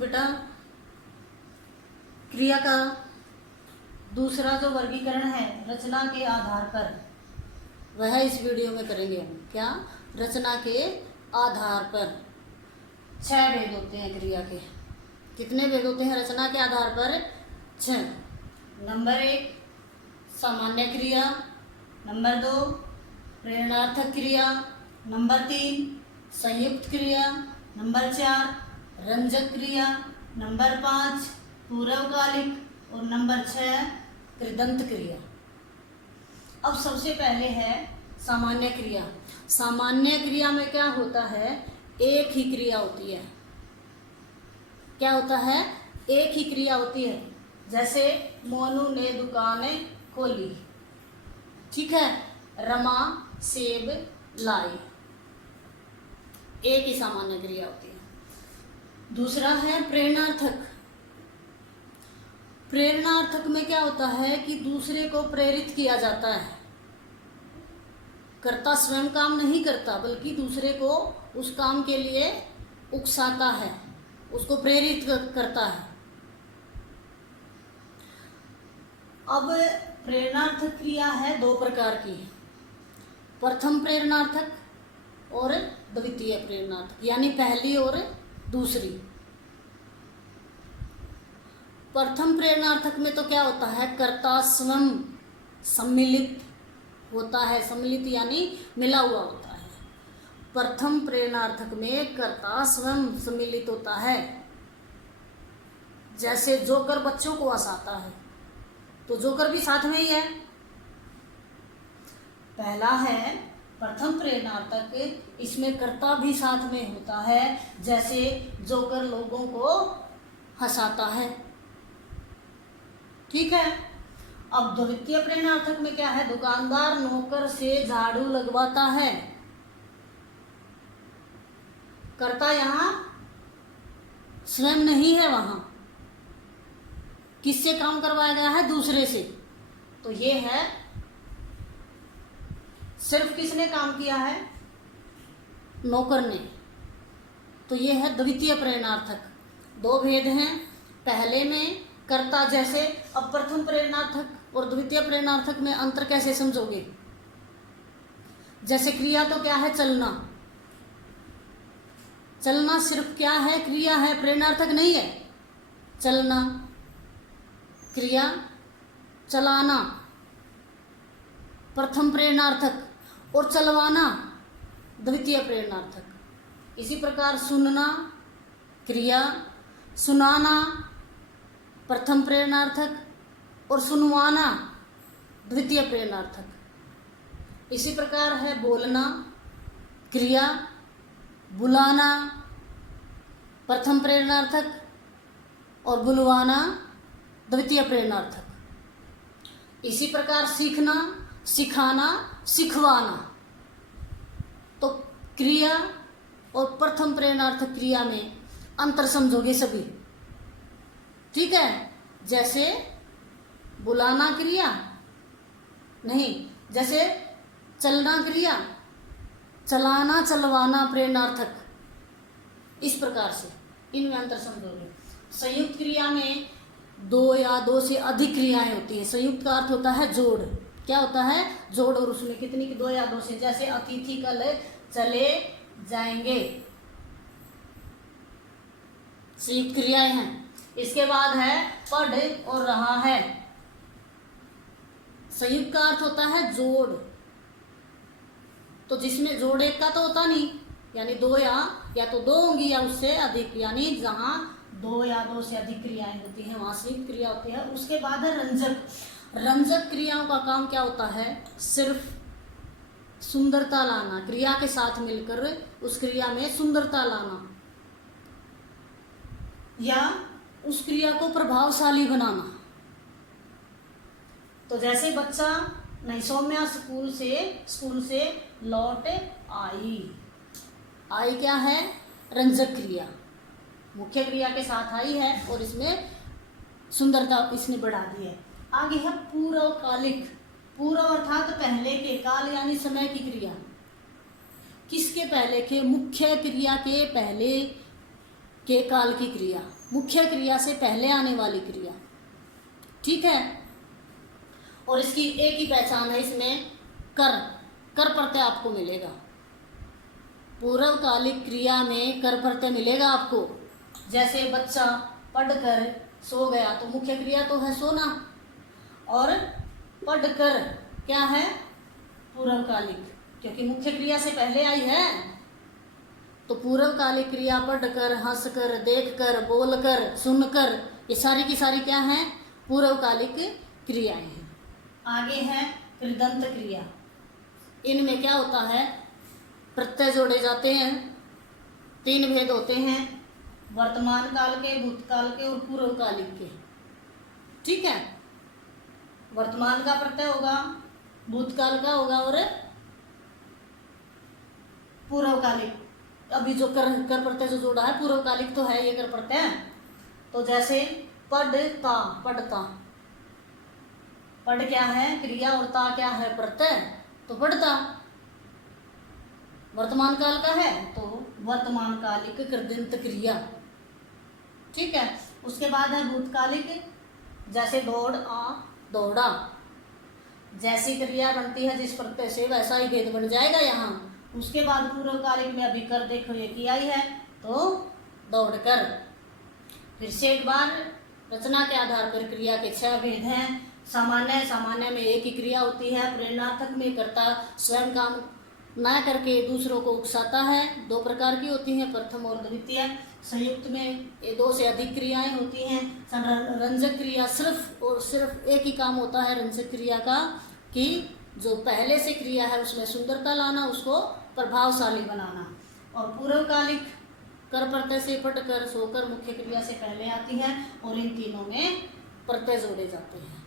बेटा क्रिया का दूसरा जो वर्गीकरण है रचना के आधार पर, वह इस वीडियो में करेंगे हम। क्या? रचना के आधार पर 6 भेद होते हैं क्रिया के। कितने भेद होते हैं रचना के आधार पर? 6। नंबर 1 सामान्य क्रिया, नंबर 2 प्रेरणार्थक क्रिया, नंबर 3 संयुक्त क्रिया, नंबर 4 रंजक क्रिया, नंबर 5 पूर्वकालिक और नंबर 6 कृदंत क्रिया। अब सबसे पहले है सामान्य क्रिया। सामान्य क्रिया में क्या होता है? एक ही क्रिया होती है। क्या होता है? एक ही क्रिया होती है। जैसे मोनू ने दुकान खोली, ठीक है, रमा सेब लाई, एक ही सामान्य क्रिया होती है। दूसरा है प्रेरणार्थक। प्रेरणार्थक में क्या होता है कि दूसरे को प्रेरित किया जाता है। कर्ता स्वयं काम नहीं करता बल्कि दूसरे को उस काम के लिए उकसाता है, उसको प्रेरित करता है। अब प्रेरणार्थक क्रिया है 2 प्रकार की, प्रथम प्रेरणार्थक और द्वितीय प्रेरणार्थक, यानी पहली और दूसरी। प्रथम प्रेरणार्थक में तो क्या होता है? कर्ता स्वयं सम्मिलित होता है, सम्मिलित यानी मिला हुआ होता है। प्रथम प्रेरणार्थक में कर्ता स्वयं सम्मिलित होता है। जैसे जोकर बच्चों को हंसाता है तो जोकर भी साथ में ही है। पहला है प्रथम प्रेरणार्थक, इसमें कर्ता भी साथ में होता है, जैसे जोकर लोगों को हंसाता है, ठीक है। अब द्वितीय प्रेरणार्थक में क्या है? दुकानदार नौकर से झाड़ू लगवाता है। कर्ता यहाँ स्वयं नहीं है, वहां किससे काम करवाया गया है? दूसरे से। तो ये है, सिर्फ किसने काम किया है? नौकर ने। तो ये है द्वितीय प्रेरणार्थक। 2 भेद हैं। पहले में कर्ता, जैसे अब प्रथम प्रेरणार्थक और द्वितीय प्रेरणार्थक में अंतर कैसे समझोगे? जैसे क्रिया तो क्या है? चलना। चलना सिर्फ क्या है? क्रिया है, प्रेरणार्थक नहीं है। चलना क्रिया, चलाना प्रथम प्रेरणार्थक और चलवाना द्वितीय प्रेरणार्थक। इसी प्रकार सुनना क्रिया, सुनाना प्रथम प्रेरणार्थक और सुनवाना द्वितीय प्रेरणार्थक। इसी प्रकार है बोलना क्रिया, बुलाना प्रथम प्रेरणार्थक और बुलवाना द्वितीय प्रेरणार्थक। इसी प्रकार सीखना, सिखाना, सिखवाना। तो क्रिया और प्रथम प्रेरणार्थक क्रिया में अंतर समझोगे सभी, ठीक है। जैसे बुलाना क्रिया नहीं, जैसे चलना क्रिया, चलाना चलवाना प्रेरणार्थक, इस प्रकार से इनमें अंतर समझोगे। संयुक्त क्रिया में 2 या 2 से अधिक क्रियाएं होती हैं। संयुक्त का अर्थ होता है जोड़। क्या होता है? जोड़। और उसमें कितनी की? 2 या 2 से। जैसे अतिथि कल चले जाएंगे, संयुक्त क्रियाएं हैं। इसके बाद है पढ़ और रहा है। संयुक्त का अर्थ होता है जोड़। तो जिसमें जोड़ एक का तो होता नहीं, यानी 2 या तो 2 होंगी या उससे अधिक, यानी जहां 2 या 2 से अधिक क्रियाएं होती हैं वहां संयुक्त क्रिया होती है। उसके बाद है रंजक। रंजक क्रियाओं का काम क्या होता है? सिर्फ सुंदरता लाना, क्रिया के साथ मिलकर उस क्रिया में सुंदरता लाना या उस क्रिया को प्रभावशाली बनाना। तो जैसे बच्चा नहीं, सौम्या स्कूल से लौट आई क्या है? रंजक क्रिया। मुख्य क्रिया के साथ आई है और इसमें सुंदरता इसने बढ़ा दी है। आगे है पूर्वकालिक। पूर्व अर्थात पहले के, काल यानी समय की क्रिया। किसके पहले के? मुख्य क्रिया के पहले के काल की क्रिया। मुख्य क्रिया से पहले आने वाली क्रिया, ठीक है। और इसकी एक ही पहचान है, इसमें कर कर प्रत्यय आपको मिलेगा। पूर्वकालिक क्रिया में कर प्रत्यय मिलेगा आपको। जैसे बच्चा पढ़कर सो गया, तो मुख्य क्रिया तो है सोना, और पढ़कर क्या है, पूर्वकालिक, क्योंकि मुख्य क्रिया से पहले आई है। तो पूर्वकालिक क्रिया पढ़कर, हंसकर, देखकर, बोलकर, सुनकर, ये सारी की सारी क्या हैं, पूर्वकालिक क्रियाएं हैं। आगे है कृदंत क्रिया। इनमें क्या होता है, प्रत्यय जोड़े जाते हैं। 3 भेद होते हैं, वर्तमान काल के, भूतकाल के और पूर्वकालिक के, ठीक है। वर्तमान का प्रत्यय होगा, भूतकाल का होगा और पूर्वकालिक। अभी जो कर प्रत्यय जो जोड़ा है, पूर्वकालिक तो है ये कर प्रत्यय। तो जैसे पढ़ता, पढ़ता, पढ़ क्या है क्रिया और ता क्या है प्रत्यय, तो पढ़ता वर्तमान काल का है, तो वर्तमान कालिक कृदंत क्रिया, ठीक है। उसके बाद है भूतकालिक, जैसे दौड़ आ, दौड़ा। जैसी क्रिया बनती है जिस प्रत्यय से, वैसा ही भेद बन जाएगा यहाँ। उसके बाद पूर्वकालिक में अभी कर देखो ये किया ही है, तो दौड़कर। फिर से एक बार, रचना के आधार पर क्रिया के 6 भेद हैं। सामान्य, सामान्य में एक ही क्रिया होती है। प्रेरणार्थक में कर्ता स्वयं काम ना करके दूसरों को उकसाता है। 2 प्रकार की होती हैं, प्रथम और द्वितीय। संयुक्त में 2 से अधिक क्रियाएं होती हैं। रंजक क्रिया सिर्फ और सिर्फ एक ही काम होता है रंजक क्रिया का, कि जो पहले से क्रिया है उसमें सुंदरता लाना, उसको प्रभावशाली बनाना। और पूर्वकालिक कर प्रत्यय से पढ़कर, सोकर मुख्य क्रिया से पहले आती है, और इन तीनों में प्रत्यय जोड़े जाते हैं।